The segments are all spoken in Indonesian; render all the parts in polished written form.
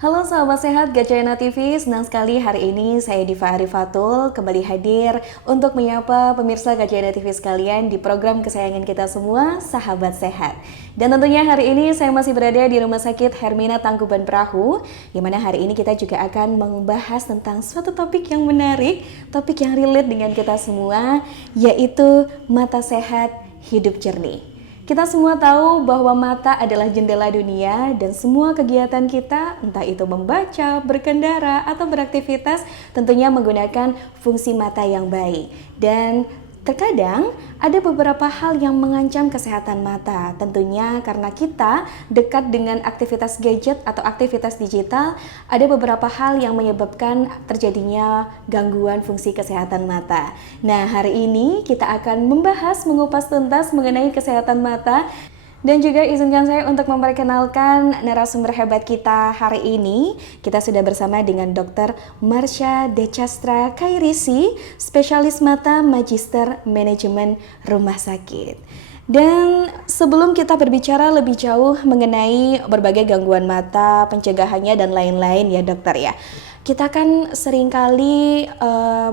Halo sahabat sehat Gajayana TV, senang sekali hari ini saya Diva Arifatul kembali hadir untuk menyapa pemirsa Gajayana TV sekalian di program kesayangan kita semua, Sahabat Sehat. Dan tentunya hari ini saya masih berada di Rumah Sakit Hermina Tangkuban Perahu, di mana hari ini kita juga akan membahas tentang suatu topik yang menarik, topik yang relate dengan kita semua, yaitu mata sehat, hidup jernih. Kita semua tahu bahwa mata adalah jendela dunia dan semua kegiatan kita, entah itu membaca, berkendara, atau beraktivitas, tentunya menggunakan fungsi mata yang baik. Dan terkadang ada beberapa hal yang mengancam kesehatan mata, tentunya karena kita dekat dengan aktivitas gadget atau aktivitas digital, ada beberapa hal yang menyebabkan terjadinya gangguan fungsi kesehatan mata. Nah, hari ini kita akan membahas, mengupas tuntas mengenai kesehatan mata. Dan juga izinkan saya untuk memperkenalkan narasumber hebat kita hari ini. Kita sudah bersama dengan Dr. Marsha Decastra Kairisi, spesialis mata Magister Manajemen Rumah Sakit. Dan sebelum kita berbicara lebih jauh mengenai berbagai gangguan mata, pencegahannya dan lain-lain ya dokter ya, kita kan seringkali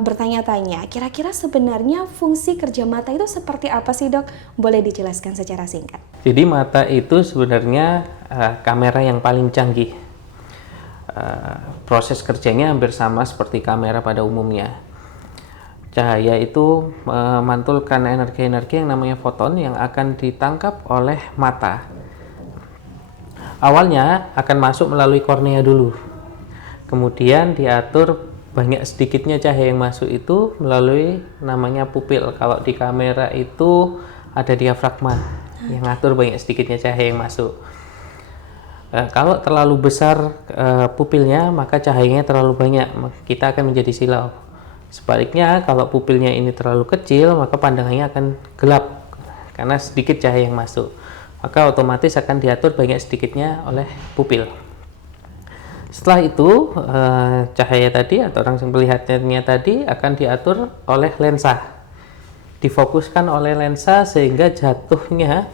bertanya-tanya, kira-kira sebenarnya fungsi kerja mata itu seperti apa sih dok? Boleh dijelaskan secara singkat? Jadi mata itu sebenarnya kamera yang paling canggih. Proses kerjanya hampir sama seperti kamera pada umumnya. Cahaya itu memantulkan energi-energi yang namanya foton yang akan ditangkap oleh mata. Awalnya akan masuk melalui kornea dulu. Kemudian diatur banyak sedikitnya cahaya yang masuk itu melalui namanya pupil. Kalau di kamera itu ada diafragma yang ngatur banyak sedikitnya cahaya yang masuk. Kalau terlalu besar pupilnya, maka cahayanya terlalu banyak, kita akan menjadi silau. Sebaliknya, kalau pupilnya ini terlalu kecil, maka pandangannya akan gelap karena sedikit cahaya yang masuk. Maka otomatis akan diatur banyak sedikitnya oleh pupil. Setelah itu, cahaya tadi atau rangsang melihatnya tadi akan diatur oleh lensa. Difokuskan oleh lensa sehingga jatuhnya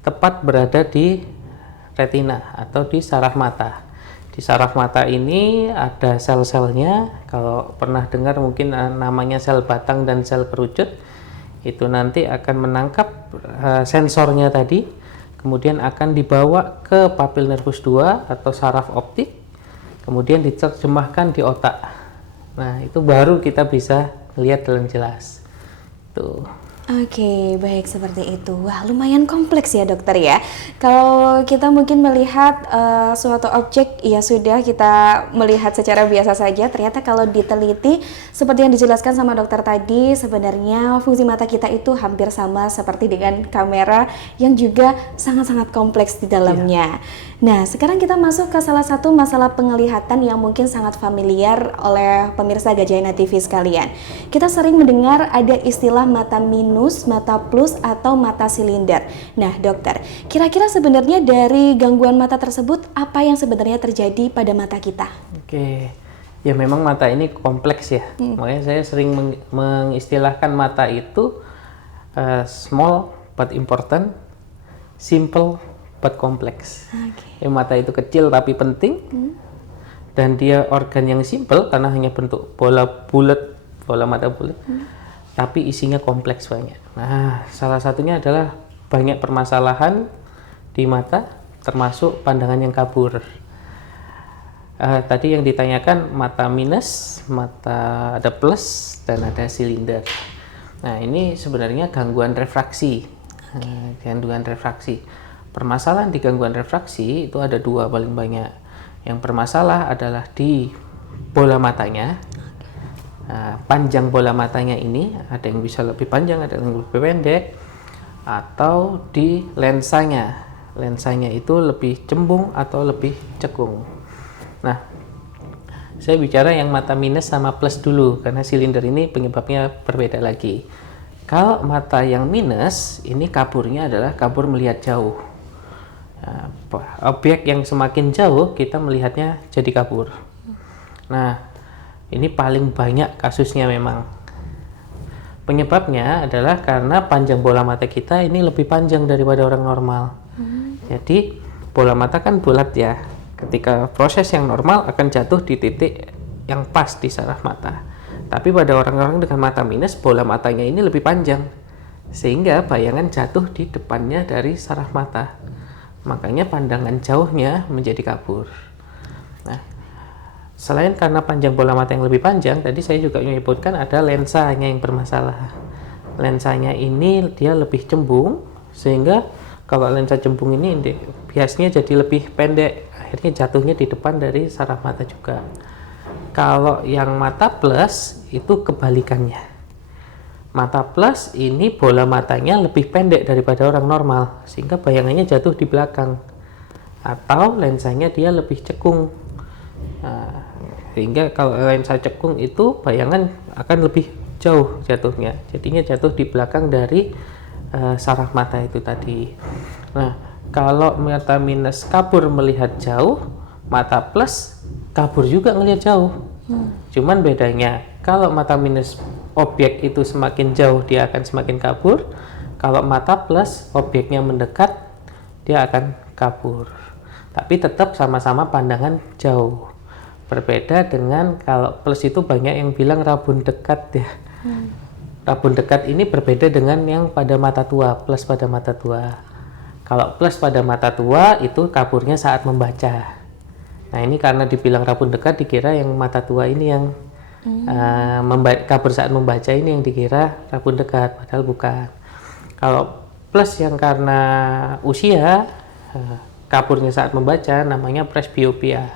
tepat berada di retina atau di saraf mata. Di saraf mata ini ada sel-selnya, kalau pernah dengar mungkin namanya sel batang dan sel kerucut. Itu nanti akan menangkap sensornya tadi, kemudian akan dibawa ke papil nervus 2 atau saraf optik, kemudian diterjemahkan di otak. Nah, itu baru kita bisa lihat dengan jelas. Tuh. Oke, baik seperti itu. Wah, lumayan kompleks ya dokter ya. Kalau kita mungkin melihat suatu objek, ya sudah kita melihat secara biasa saja. Ternyata kalau diteliti, seperti yang dijelaskan sama dokter tadi, sebenarnya fungsi mata kita itu hampir sama seperti dengan kamera yang juga sangat-sangat kompleks di dalamnya. Nah, sekarang kita masuk ke salah satu masalah penglihatan yang mungkin sangat familiar oleh pemirsa Gajayana TV sekalian. Kita sering mendengar ada istilah mata minus, mata plus, atau mata silinder. Nah, dokter, kira-kira sebenarnya dari gangguan mata tersebut, apa yang sebenarnya terjadi pada mata kita? Oke, ya memang mata ini kompleks ya. Makanya saya sering mengistilahkan mata itu small but important, simple but complex. Mata itu kecil tapi penting, dan dia organ yang simple karena hanya bentuk bola bulat, bola mata bulat, tapi isinya kompleks banyak. Nah, salah satunya adalah banyak permasalahan di mata, termasuk pandangan yang kabur. Tadi yang ditanyakan mata minus, mata ada plus, dan ada silinder. Nah, ini sebenarnya gangguan refraksi. Gangguan refraksi. Permasalahan di gangguan refraksi itu ada dua paling banyak. Yang bermasalah adalah di bola matanya. Panjang bola matanya ini ada yang bisa lebih panjang, ada yang lebih pendek, atau di lensanya. Lensanya itu lebih cembung atau lebih cekung. Nah, saya bicara yang mata minus sama plus dulu karena silinder ini penyebabnya berbeda lagi. Kalau mata yang minus ini kaburnya adalah kabur melihat jauh. Objek yang semakin jauh kita melihatnya jadi kabur. Nah, ini paling banyak kasusnya memang. Penyebabnya adalah karena panjang bola mata kita ini lebih panjang daripada orang normal. Jadi bola mata kan bulat ya, Ketika proses yang normal akan jatuh di titik yang pas di saraf mata. Tapi pada orang-orang dengan mata minus, bola matanya ini lebih panjang, sehingga bayangan jatuh di depannya dari saraf mata. Makanya pandangan jauhnya menjadi kabur. Nah, selain karena panjang bola mata yang lebih panjang, tadi saya juga menyebutkan ada lensanya yang bermasalah. Lensanya ini dia lebih cembung, sehingga kalau lensa cembung ini biasanya jadi lebih pendek, akhirnya jatuhnya di depan dari saraf mata juga. Kalau yang mata plus itu kebalikannya. Mata plus ini bola matanya lebih pendek daripada orang normal, sehingga bayangannya jatuh di belakang, atau lensanya dia lebih cekung. Nah, sehingga kalau lensa cekung itu bayangan akan lebih jauh jatuhnya, jadinya jatuh di belakang dari saraf mata itu tadi. Nah, kalau mata minus kabur melihat jauh, mata plus kabur juga melihat jauh. Cuman bedanya, kalau mata minus objek itu semakin jauh dia akan semakin kabur, kalau mata plus objeknya mendekat dia akan kabur. Tapi tetap sama-sama pandangan jauh. Berbeda dengan kalau plus itu banyak yang bilang rabun dekat ya. Rabun dekat ini berbeda dengan yang pada mata tua, plus pada mata tua. Kalau plus pada mata tua itu kaburnya saat membaca. Nah, ini karena dibilang rabun dekat dikira yang mata tua ini yang kabur saat membaca ini yang dikira rabun dekat, padahal bukan. Kalau plus yang karena usia kaburnya saat membaca namanya presbiopia.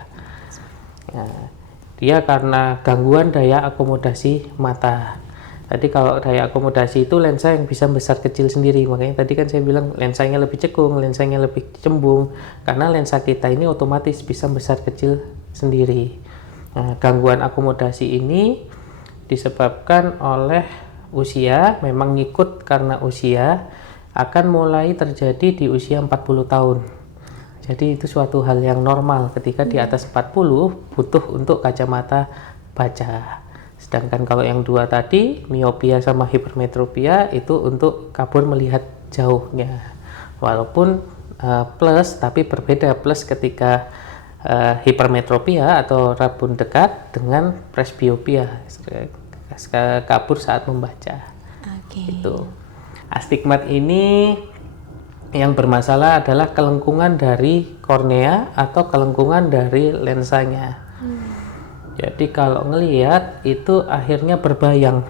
Nah, dia karena gangguan daya akomodasi mata. Tadi kalau daya akomodasi itu lensa yang bisa besar kecil sendiri, makanya tadi kan saya bilang lensanya lebih cekung, lensanya lebih cembung, karena lensa kita ini otomatis bisa besar kecil sendiri. Nah, gangguan akomodasi ini disebabkan oleh usia, memang ngikut karena usia, akan mulai terjadi di usia 40 tahun. Jadi itu suatu hal yang normal ketika di atas 40 butuh untuk kacamata baca. Sedangkan kalau yang dua tadi, miopia sama hipermetropia, itu untuk kabur melihat jauhnya. Walaupun plus, tapi berbeda plus ketika hipermetropia atau rabun dekat dengan presbiopia, kabur saat membaca. Itu. Astigmat ini yang bermasalah adalah kelengkungan dari kornea atau kelengkungan dari lensanya. Jadi kalau ngelihat itu akhirnya berbayang,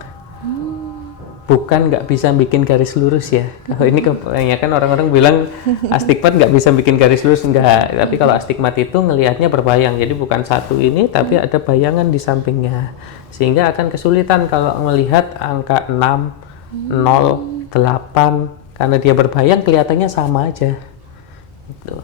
bukan nggak bisa bikin garis lurus ya. Kalau ini kebanyakan orang-orang bilang astigmat nggak bisa bikin garis lurus, enggak. Tapi kalau astigmat itu ngelihatnya berbayang, jadi bukan satu ini, tapi ada bayangan di sampingnya, sehingga akan kesulitan kalau melihat angka 6, 0, 8, karena dia berbayang kelihatannya sama aja. Gitu.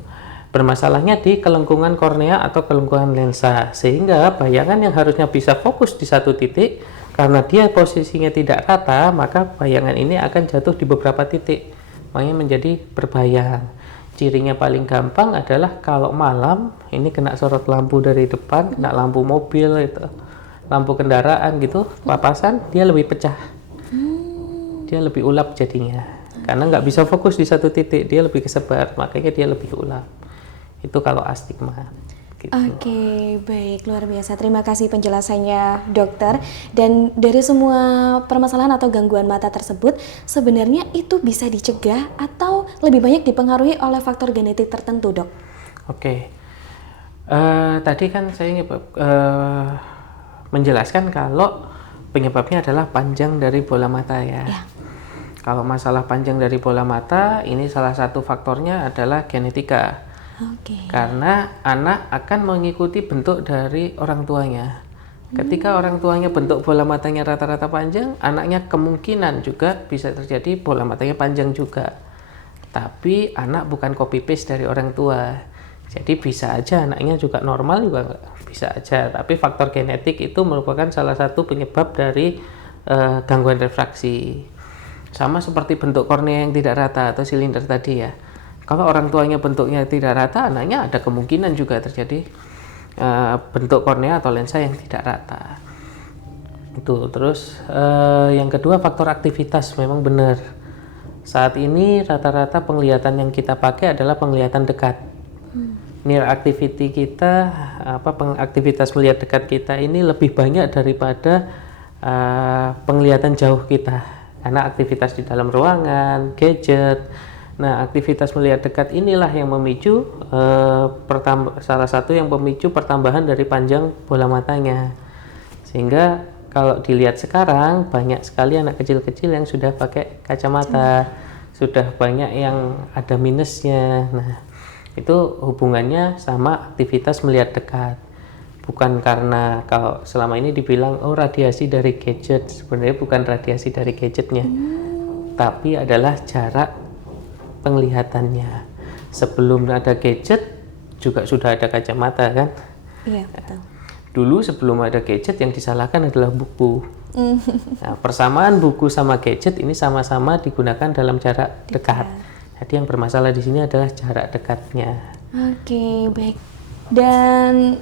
Bermasalahnya di kelengkungan kornea atau kelengkungan lensa, sehingga bayangan yang harusnya bisa fokus di satu titik, karena dia posisinya tidak rata, maka bayangan ini akan jatuh di beberapa titik, makanya menjadi berbayang. Cirinya paling gampang adalah kalau malam ini kena sorot lampu dari depan, kena lampu mobil, itu lampu kendaraan gitu, papasan, dia lebih pecah, dia lebih ulap jadinya, karena nggak bisa fokus di satu titik, dia lebih kesebar, makanya dia lebih ulap. Itu kalau astigmat. Gitu. Oke, baik, luar biasa. Terima kasih penjelasannya, dokter. Dan dari semua permasalahan atau gangguan mata tersebut, sebenarnya itu bisa dicegah atau lebih banyak dipengaruhi oleh faktor genetik tertentu, dok? Oke. Tadi kan saya menjelaskan kalau penyebabnya adalah panjang dari bola mata ya. Kalau masalah panjang dari bola mata, ini salah satu faktornya adalah genetika. Karena anak akan mengikuti bentuk dari orang tuanya. Ketika orang tuanya bentuk bola matanya rata-rata panjang, anaknya kemungkinan juga bisa terjadi bola matanya panjang juga. Tapi anak bukan copy paste dari orang tua. Jadi bisa aja anaknya juga normal, juga bisa aja. Tapi faktor genetik itu merupakan salah satu penyebab dari gangguan refraksi. Sama seperti bentuk kornea yang tidak rata atau silinder tadi ya. Kalau orang tuanya bentuknya tidak rata, anaknya ada kemungkinan juga terjadi bentuk kornea atau lensa yang tidak rata. Itu. Terus yang kedua, faktor aktivitas, memang benar. Saat ini rata-rata penglihatan yang kita pakai adalah penglihatan dekat. near activity kita, aktivitas melihat dekat kita ini lebih banyak daripada penglihatan jauh kita, karena aktivitas di dalam ruangan, gadget. Nah, aktivitas melihat dekat inilah yang memicu salah satu yang memicu pertambahan dari panjang bola matanya. Sehingga kalau dilihat sekarang banyak sekali anak kecil-kecil yang sudah pakai kacamata, sudah banyak yang ada minusnya. Nah, itu hubungannya sama aktivitas melihat dekat. Bukan karena kalau selama ini dibilang radiasi dari gadget, sebenarnya bukan radiasi dari gadgetnya, tapi adalah jarak penglihatannya. Sebelum ada gadget juga sudah ada kacamata kan? Iya, betul. Dulu sebelum ada gadget yang disalahkan adalah buku. Nah, persamaan buku sama gadget ini sama-sama digunakan dalam jarak dekat. Jadi yang bermasalah di sini adalah jarak dekatnya. Oke, baik. Dan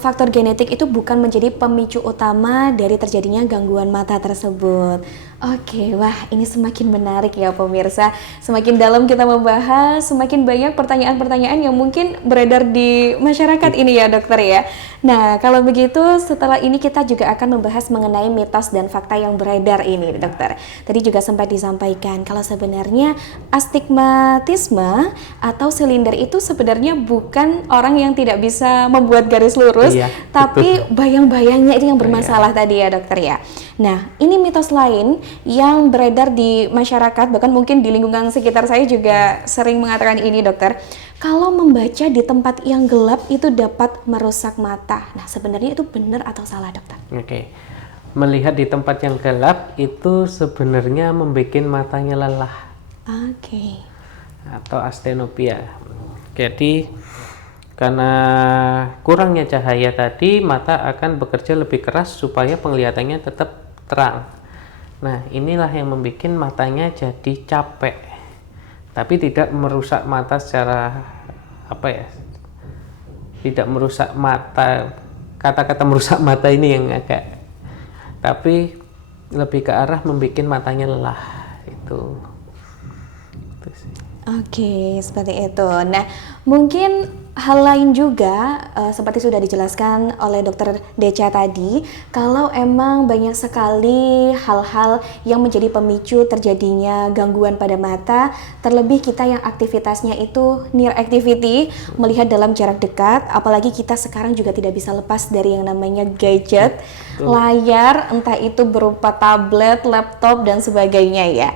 faktor genetik itu bukan menjadi pemicu utama dari terjadinya gangguan mata tersebut. Oke, wah ini semakin menarik ya pemirsa. Semakin dalam kita membahas, semakin banyak pertanyaan-pertanyaan yang mungkin beredar di masyarakat ini ya dokter ya. Nah, kalau begitu setelah ini kita juga akan membahas mengenai mitos dan fakta yang beredar ini dokter. Tadi juga sempat disampaikan kalau sebenarnya astigmatisme atau silinder itu sebenarnya bukan orang yang tidak bisa membuat garis lurus, tapi bayang-bayangnya itu yang bermasalah tadi ya dokter ya. Nah, ini mitos lain yang beredar di masyarakat, bahkan mungkin di lingkungan sekitar saya juga sering mengatakan ini dokter. Kalau membaca di tempat yang gelap itu dapat merusak mata. Nah, sebenarnya itu benar atau salah dokter? Oke. Melihat di tempat yang gelap itu sebenarnya membuat matanya lelah. Oke. Atau astenopia. Jadi karena kurangnya cahaya tadi, mata akan bekerja lebih keras supaya penglihatannya tetap terang. Nah, inilah yang membuat matanya jadi capek. Tapi tidak merusak mata secara tidak merusak mata. Kata-kata merusak mata ini yang agak, tapi lebih ke arah membuat matanya lelah itu sih. Oke, seperti itu. Nah, mungkin hal lain juga seperti sudah dijelaskan oleh Dokter Decha tadi, kalau emang banyak sekali hal-hal yang menjadi pemicu terjadinya gangguan pada mata, terlebih kita yang aktivitasnya itu near activity, melihat dalam jarak dekat, apalagi kita sekarang juga tidak bisa lepas dari yang namanya gadget, layar, entah itu berupa tablet, laptop, dan sebagainya ya.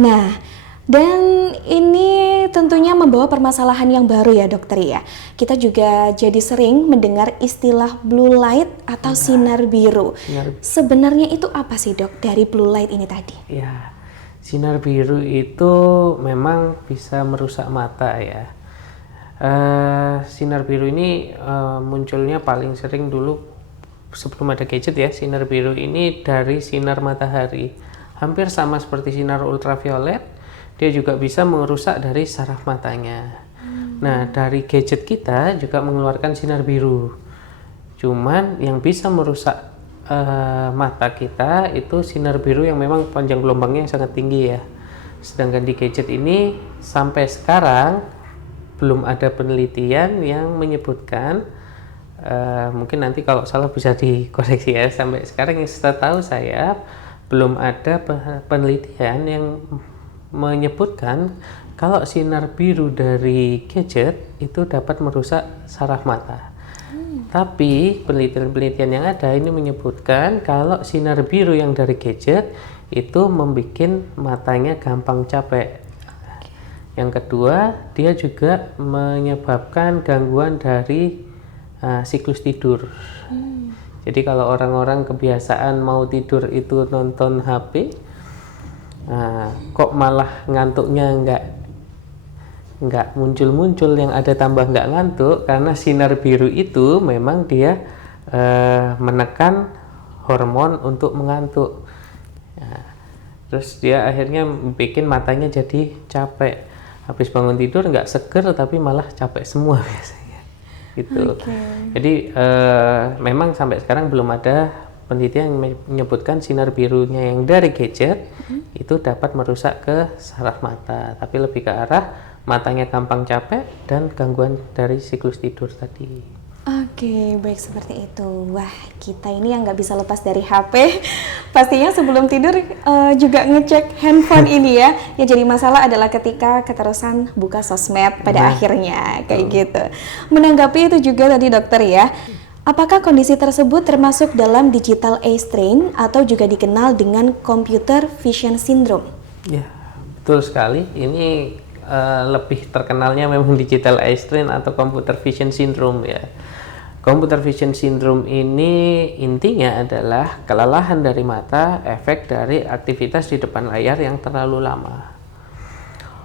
Nah, dan ini tentunya membawa permasalahan yang baru ya dokter ya. Kita juga jadi sering mendengar istilah blue light atau sinar biru. Sebenarnya itu apa sih dok dari blue light ini tadi? Ya, sinar biru itu memang bisa merusak mata ya. Sinar biru ini munculnya paling sering dulu sebelum ada gadget ya. Sinar biru ini dari sinar matahari. Hampir sama seperti sinar ultraviolet. Dia juga bisa merusak dari saraf matanya. Nah, dari gadget kita juga mengeluarkan sinar biru. Cuman yang bisa merusak mata kita itu sinar biru yang memang panjang gelombangnya sangat tinggi ya. Sedangkan di gadget ini sampai sekarang belum ada penelitian yang menyebutkan, mungkin nanti kalau salah bisa dikoreksi ya. Sampai sekarang yang setahu saya belum ada penelitian yang menyebutkan kalau sinar biru dari gadget itu dapat merusak saraf mata. Tapi penelitian-penelitian yang ada ini menyebutkan kalau sinar biru yang dari gadget itu membuat matanya gampang capek. Yang kedua, dia juga menyebabkan gangguan dari siklus tidur. Jadi kalau orang-orang kebiasaan mau tidur itu nonton HP, kok malah ngantuknya nggak muncul-muncul, yang ada tambah nggak ngantuk, karena sinar biru itu memang dia menekan hormon untuk mengantuk. Terus dia akhirnya bikin matanya jadi capek. Habis bangun tidur nggak seger tapi malah capek semua biasanya. Gitu. Jadi memang sampai sekarang belum ada penelitian yang menyebutkan sinar birunya yang dari gadget itu dapat merusak ke saraf mata, tapi lebih ke arah matanya gampang capek, dan gangguan dari siklus tidur tadi. Oke, baik seperti itu. Wah, kita ini yang nggak bisa lepas dari HP. Pastinya sebelum tidur juga ngecek handphone ini ya. Yang jadi masalah adalah ketika keterusan buka sosmed pada akhirnya, kayak gitu. Menanggapi itu juga tadi dokter ya, apakah kondisi tersebut termasuk dalam digital eye strain atau juga dikenal dengan computer vision syndrome? Ya, betul sekali. Ini lebih terkenalnya memang digital eye strain atau computer vision syndrome ya. Computer vision syndrome ini intinya adalah kelelahan dari mata efek dari aktivitas di depan layar yang terlalu lama.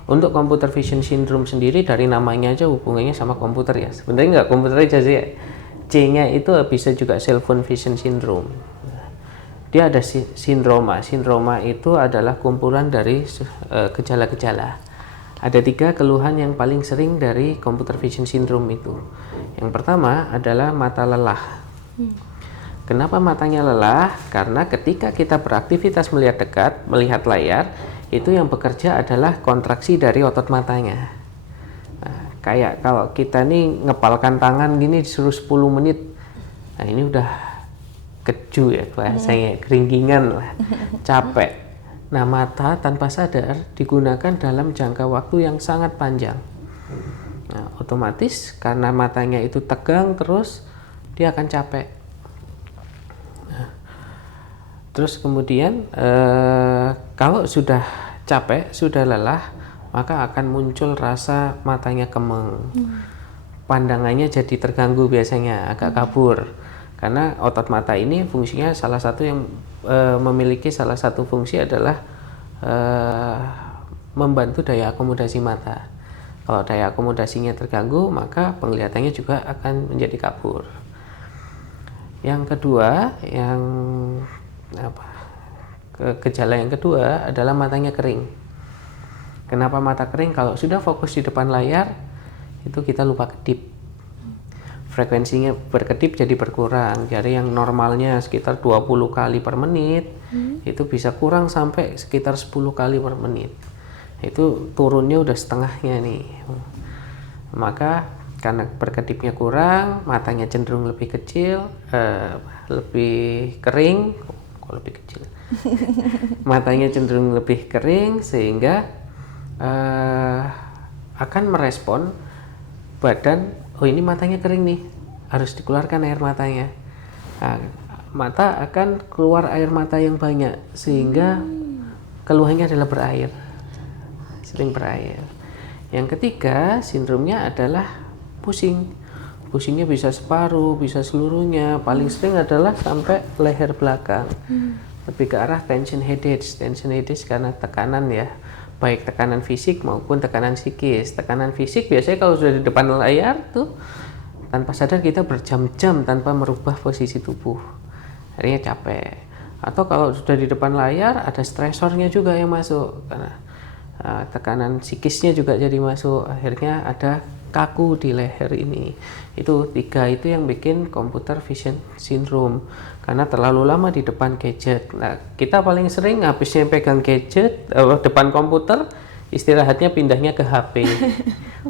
Untuk computer vision syndrome sendiri dari namanya aja hubungannya sama komputer ya. Sebenarnya nggak komputer aja sih. C-nya itu bisa juga cell phone vision syndrome. Dia ada sindroma. Sindroma itu adalah kumpulan dari gejala-gejala. Ada 3 keluhan yang paling sering dari computer vision syndrome itu. Yang pertama adalah mata lelah. Kenapa matanya lelah? Karena ketika kita beraktivitas melihat dekat, melihat layar, itu yang bekerja adalah kontraksi dari otot matanya. Nah, kayak kalau kita nih ngepalkan tangan gini disuruh 10 menit, nah ini udah keju ya bahasanya, keringgingan lah, capek. Nah, mata tanpa sadar digunakan dalam jangka waktu yang sangat panjang. Nah, otomatis karena matanya itu tegang terus, dia akan capek. Nah, terus kemudian kalau sudah capek, sudah lelah, maka akan muncul rasa matanya kemeng. Pandangannya jadi terganggu biasanya, agak kabur. Karena otot mata ini fungsinya salah satu yang memiliki salah satu fungsi adalah membantu daya akomodasi mata. Kalau daya akomodasinya terganggu, maka penglihatannya juga akan menjadi kabur. Yang kedua, gejala yang kedua adalah matanya kering. Kenapa mata kering? Kalau sudah fokus di depan layar, itu kita lupa kedip. Frekuensinya berkedip jadi berkurang. Jadi yang normalnya sekitar 20 kali per menit, itu bisa kurang sampai sekitar 10 kali per menit. Itu turunnya udah setengahnya nih. Maka karena berkedipnya kurang, matanya cenderung lebih kecil, lebih kering, kok lebih kecil. Matanya cenderung lebih kering sehingga akan merespon badan, oh ini matanya kering nih, harus dikeluarkan air matanya. Nah, mata akan keluar air mata yang banyak sehingga keluhannya adalah berair, sering berair. Yang ketiga, sindromnya adalah pusing. Pusingnya bisa separuh, bisa seluruhnya. Paling sering adalah sampai leher belakang. Lebih ke arah tension headache. Tension headache karena tekanan ya, baik tekanan fisik maupun tekanan psikis. Tekanan fisik biasanya kalau sudah di depan layar tuh tanpa sadar kita berjam-jam tanpa merubah posisi tubuh, akhirnya capek. Atau kalau sudah di depan layar ada stresornya juga yang masuk, karena tekanan psikisnya juga jadi masuk, akhirnya ada kaku di leher ini. Itu 3 itu yang bikin computer vision syndrome, karena terlalu lama di depan gadget. Nah, kita paling sering habisnya pegang gadget depan komputer, istirahatnya pindahnya ke HP.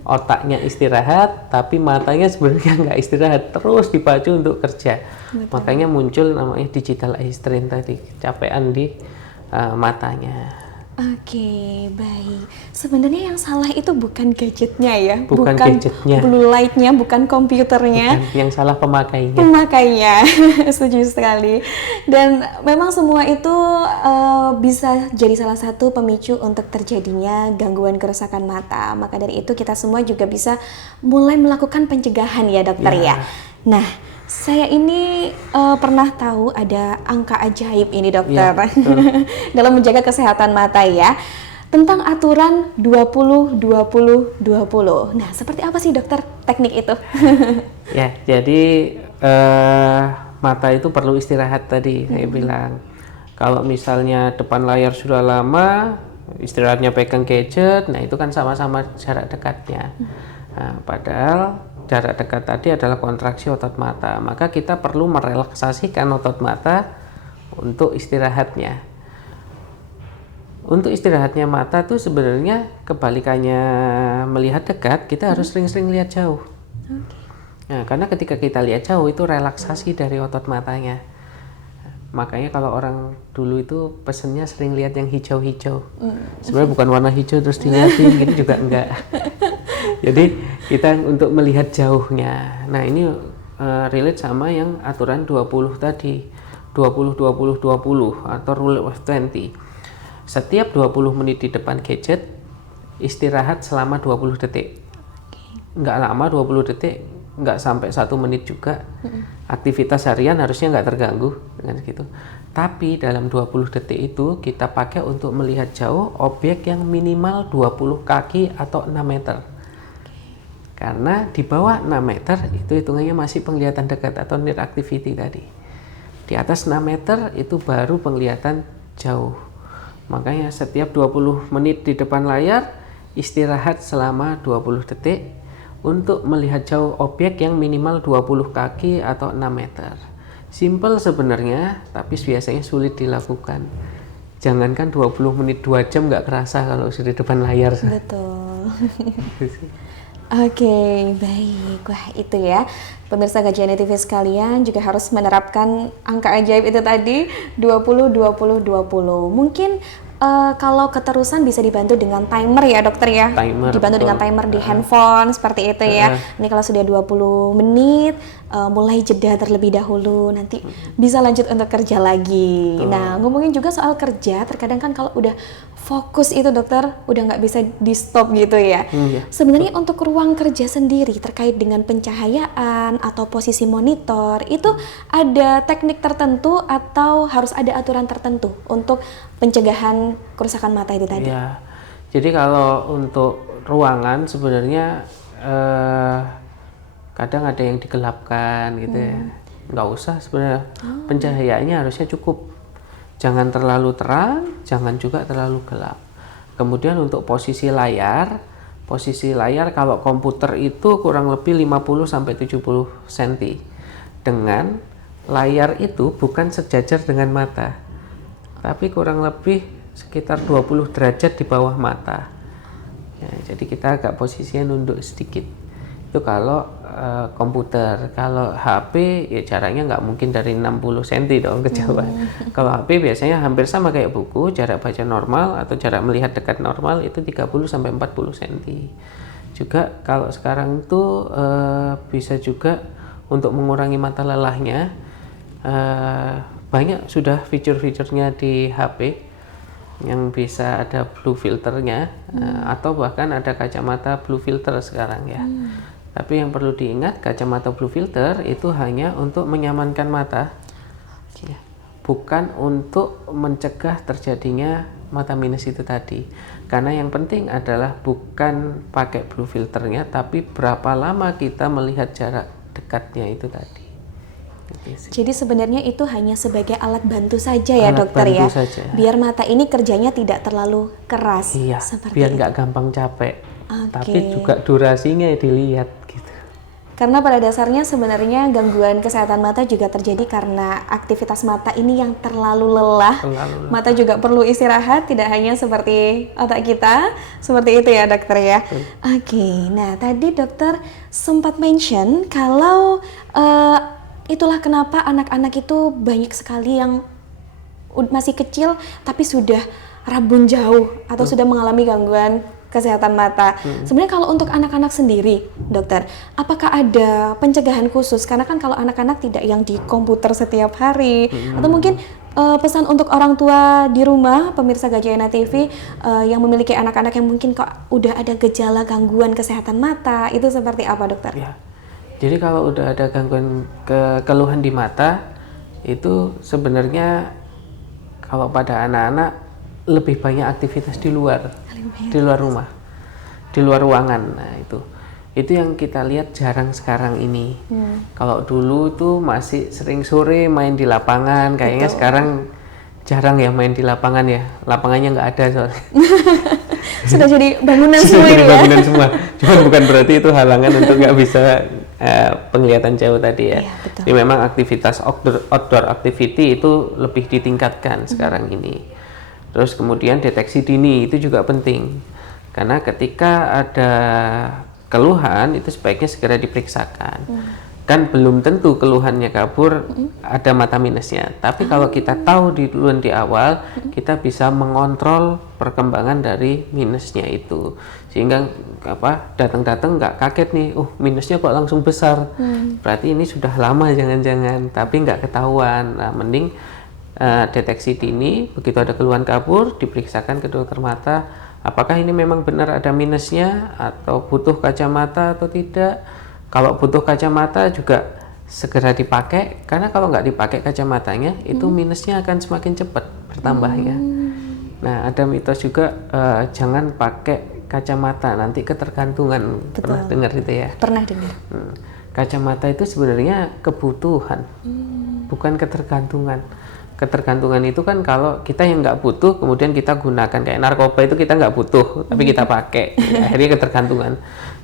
Otaknya istirahat, tapi matanya sebenarnya nggak istirahat, terus dipacu untuk kerja. Betul. Makanya muncul namanya digital eye strain tadi, kecapean di matanya. Oke, baik. Sebenarnya yang salah itu bukan gadgetnya ya, bukan gadgetnya, blue lightnya, bukan komputernya. Bukan, yang salah pemakainya. Pemakainya, setuju sekali. Dan memang semua itu bisa jadi salah satu pemicu untuk terjadinya gangguan kerusakan mata. Maka dari itu kita semua juga bisa mulai melakukan pencegahan ya dokter ya. Nah, saya ini pernah tahu ada angka ajaib ini dokter ya, dalam menjaga kesehatan mata ya, tentang aturan 20-20-20. Nah, seperti apa sih dokter teknik itu? Ya, jadi mata itu perlu istirahat tadi saya bilang. Kalau misalnya depan layar sudah lama, istirahatnya pegang gadget, nah itu kan sama-sama jarak dekatnya. Nah, padahal jarak dekat tadi adalah kontraksi otot mata, maka kita perlu merelaksasikan otot mata untuk istirahatnya. Untuk istirahatnya mata tuh sebenarnya kebalikannya melihat dekat, kita harus sering-sering lihat jauh. Nah, karena ketika kita lihat jauh itu relaksasi dari otot matanya. Makanya kalau orang dulu itu pesennya sering lihat yang hijau-hijau. Sebenarnya bukan warna hijau terus dilihatin gitu juga enggak. Jadi kita untuk melihat jauhnya. Nah, ini relate sama yang aturan 20 tadi. 20 20 20 atau rule of 20. Setiap 20 menit di depan gadget istirahat selama 20 detik. Enggak lama 20 detik, enggak sampai 1 menit juga. Aktivitas harian harusnya enggak terganggu dengan gitu. Tapi dalam 20 detik itu kita pakai untuk melihat jauh objek yang minimal 20 kaki atau 6 meter. Karena di bawah 6 meter itu hitungannya masih penglihatan dekat atau near activity tadi. Di atas 6 meter itu baru penglihatan jauh. Makanya setiap 20 menit di depan layar istirahat selama 20 detik untuk melihat jauh objek yang minimal 20 kaki atau 6 meter. Simple sebenarnya, tapi biasanya sulit dilakukan. Jangankan 20 menit 2 jam nggak kerasa kalau sudah di depan layar. Betul. Oke, baik. Wah, itu ya. Pemirsa Gajah TV sekalian juga harus menerapkan angka ajaib itu tadi 20 20 20. Mungkin kalau keterusan bisa dibantu dengan timer ya dokter ya. Timer, dibantu betul. dengan timer di handphone seperti itu ya. Ini kalau sudah 20 menit mulai jeda terlebih dahulu, nanti bisa lanjut untuk kerja lagi. Betul. Nah, ngomongin juga soal kerja, terkadang kan kalau udah fokus itu dokter udah nggak bisa di stop gitu ya. Iya. Sebenarnya untuk ruang kerja sendiri terkait dengan pencahayaan atau posisi monitor itu ada teknik tertentu atau harus ada aturan tertentu untuk pencegahan kerusakan mata itu tadi? Ya, jadi kalau untuk ruangan sebenarnya kadang ada yang digelapkan gitu ya. Nggak usah sebenarnya, pencahayaannya harusnya cukup. Jangan terlalu terang, jangan juga terlalu gelap. Kemudian untuk posisi layar kalau komputer itu kurang lebih 50-70 cm. Dengan layar itu bukan sejajar dengan mata, tapi kurang lebih sekitar 20 derajat di bawah mata. Ya, jadi kita agak posisinya nunduk sedikit. Itu kalau komputer. Kalau HP ya jaraknya nggak mungkin dari 60 cm dong kejauhan. Kalau HP biasanya hampir sama kayak buku, jarak baca normal atau jarak melihat dekat normal itu 30-40 cm. Juga kalau sekarang itu bisa juga untuk mengurangi mata lelahnya, banyak sudah fitur-fiturnya di HP yang bisa ada blue filternya, atau bahkan ada kacamata blue filter sekarang ya. Tapi yang perlu diingat, kacamata blue filter itu hanya untuk menyamankan mata, bukan untuk mencegah terjadinya mata minus itu tadi. Karena yang penting adalah bukan pakai blue filternya, tapi berapa lama kita melihat jarak dekatnya itu tadi. Jadi sebenarnya itu hanya sebagai alat bantu saja ya Alat dokter bantu ya, saja. biar mata ini kerjanya tidak terlalu keras. Iya, seperti biar itu. nggak gampang capek. Oke. Tapi juga durasinya dilihat gitu. Karena pada dasarnya sebenarnya gangguan kesehatan mata juga terjadi karena aktivitas mata ini yang terlalu lelah. Mata juga perlu istirahat, tidak hanya seperti otak kita, seperti itu ya dokter ya. Oke, nah tadi dokter sempat mention kalau itulah kenapa anak-anak itu banyak sekali yang masih kecil tapi sudah rabun jauh atau sudah mengalami gangguan kesehatan mata. Sebenarnya kalau untuk anak-anak sendiri, dokter, apakah ada pencegahan khusus? Karena kan kalau anak-anak tidak yang di komputer setiap hari, atau mungkin pesan untuk orang tua di rumah, pemirsa Gajayana TV yang memiliki anak-anak yang mungkin kok udah ada gejala gangguan kesehatan mata, itu seperti apa dokter? Ya. Jadi kalau udah ada gangguan keluhan di mata, itu sebenarnya kalau pada anak-anak lebih banyak aktivitas di luar rumah, di luar ruangan. Nah itu yang kita lihat jarang sekarang ini. Kalau dulu tuh masih sering sore main di lapangan, kayaknya sekarang jarang ya main di lapangan ya, lapangannya nggak ada soalnya. Sudah jadi bangunan Sudah semua jadi ini ya? bangunan semua. Cuman bukan berarti itu halangan untuk nggak bisa penglihatan jauh tadi ya. Iya, betul. Jadi memang aktivitas outdoor activity itu lebih ditingkatkan sekarang ini. Terus kemudian deteksi dini itu juga penting, karena ketika ada keluhan itu sebaiknya segera diperiksakan. Kan belum tentu keluhannya kabur ada mata minusnya, tapi kalau kita tahu duluan di awal, kita bisa mengontrol perkembangan dari minusnya itu, sehingga datang-datang nggak kaget nih, minusnya kok langsung besar, berarti ini sudah lama jangan-jangan, tapi nggak ketahuan. Nah, mending deteksi dini, begitu ada keluhan kabur diperiksakan ke dokter mata, apakah ini memang benar ada minusnya atau butuh kacamata atau tidak. Kalau butuh kacamata juga segera dipakai, karena kalau nggak dipakai kacamatanya itu minusnya akan semakin cepat bertambah ya. Nah, ada mitos juga jangan pakai kacamata, nanti ketergantungan. Betul. Pernah dengar itu ya? Pernah dengar. Kacamata itu sebenarnya kebutuhan, bukan ketergantungan. Ketergantungan itu kan kalau kita yang nggak butuh kemudian kita gunakan, kayak narkoba itu kita nggak butuh tapi kita pakai, akhirnya ketergantungan.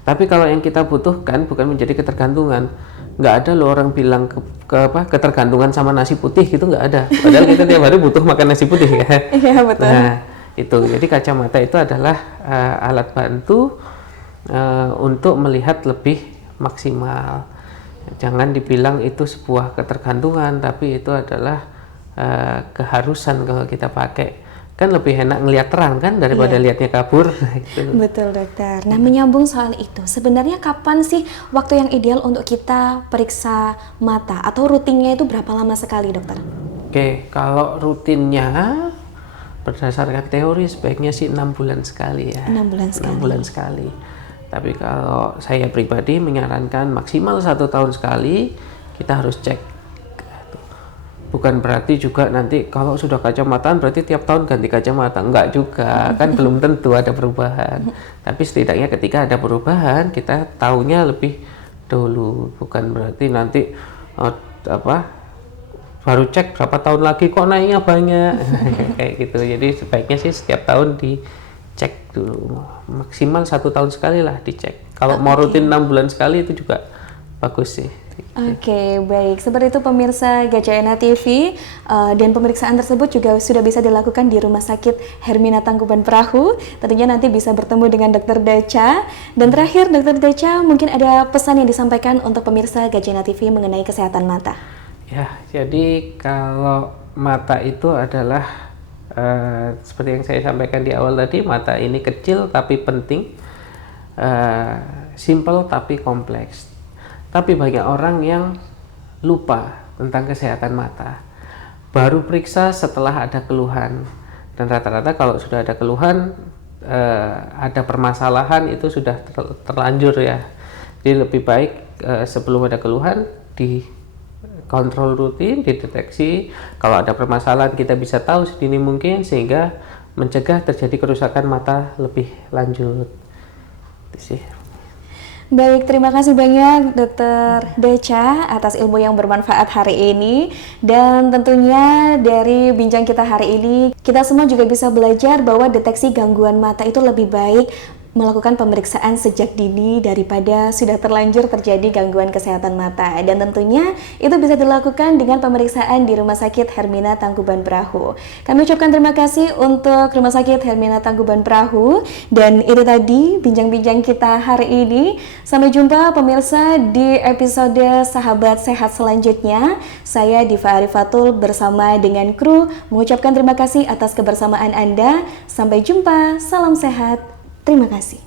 Tapi kalau yang kita butuhkan bukan menjadi ketergantungan. Nggak ada loh orang bilang ketergantungan sama nasi putih gitu, nggak ada, padahal kita tiap hari butuh makan nasi putih ya. Iya, betul. Nah itu, jadi kacamata itu adalah alat bantu untuk melihat lebih maksimal. Jangan dibilang itu sebuah ketergantungan, tapi itu adalah keharusan. Kalau kita pakai kan lebih enak ngelihat terang kan daripada lihatnya kabur. Betul, dokter. Nah, menyambung soal itu, sebenarnya kapan sih waktu yang ideal untuk kita periksa mata, atau rutinnya itu berapa lama sekali, dokter? Oke, kalau rutinnya berdasarkan teori sebaiknya sih 6 bulan sekali ya. 6 bulan sekali. 6 bulan sekali. Tapi kalau saya pribadi menyarankan maksimal 1 tahun sekali kita harus cek. Bukan berarti juga nanti kalau sudah kacamataan berarti tiap tahun ganti kacamata, enggak juga, kan belum tentu ada perubahan. Tapi setidaknya ketika ada perubahan kita taunya lebih dulu, bukan berarti nanti baru cek berapa tahun lagi kok naiknya banyak. Kayak gitu. Jadi sebaiknya sih setiap tahun dicek dulu, maksimal 1 tahun sekali lah dicek. Kalau mau rutin 6 bulan sekali itu juga bagus sih. Oke, baik. Seperti itu pemirsa Gajayana TV, dan pemeriksaan tersebut juga sudah bisa dilakukan di Rumah Sakit Hermina Tangkuban Perahu. Tentunya nanti bisa bertemu dengan Dr. Decha. Dan terakhir, Dr. Decha, mungkin ada pesan yang disampaikan untuk pemirsa Gajayana TV mengenai kesehatan mata. Ya, jadi kalau mata itu adalah seperti yang saya sampaikan di awal tadi, mata ini kecil tapi penting, simple tapi kompleks. Tapi banyak orang yang lupa tentang kesehatan mata, baru periksa setelah ada keluhan. Dan rata-rata kalau sudah ada keluhan, ada permasalahan, itu sudah terlanjur ya. Jadi lebih baik sebelum ada keluhan dikontrol rutin, dideteksi. Kalau ada permasalahan kita bisa tahu sedini mungkin, sehingga mencegah terjadi kerusakan mata lebih lanjut. Itu sih. Baik, terima kasih banyak Dr. Decha atas ilmu yang bermanfaat hari ini. Dan tentunya dari bincang kita hari ini, kita semua juga bisa belajar bahwa deteksi gangguan mata itu lebih baik melakukan pemeriksaan sejak dini daripada sudah terlanjur terjadi gangguan kesehatan mata. Dan tentunya itu bisa dilakukan dengan pemeriksaan di Rumah Sakit Hermina Tangkuban Perahu. Kami ucapkan terima kasih untuk Rumah Sakit Hermina Tangkuban Perahu. Dan itu tadi bincang-bincang kita hari ini. Sampai jumpa pemirsa di episode Sahabat Sehat selanjutnya. Saya Diva Arifatul bersama dengan kru mengucapkan terima kasih atas kebersamaan Anda. Sampai jumpa, salam sehat. Terima kasih.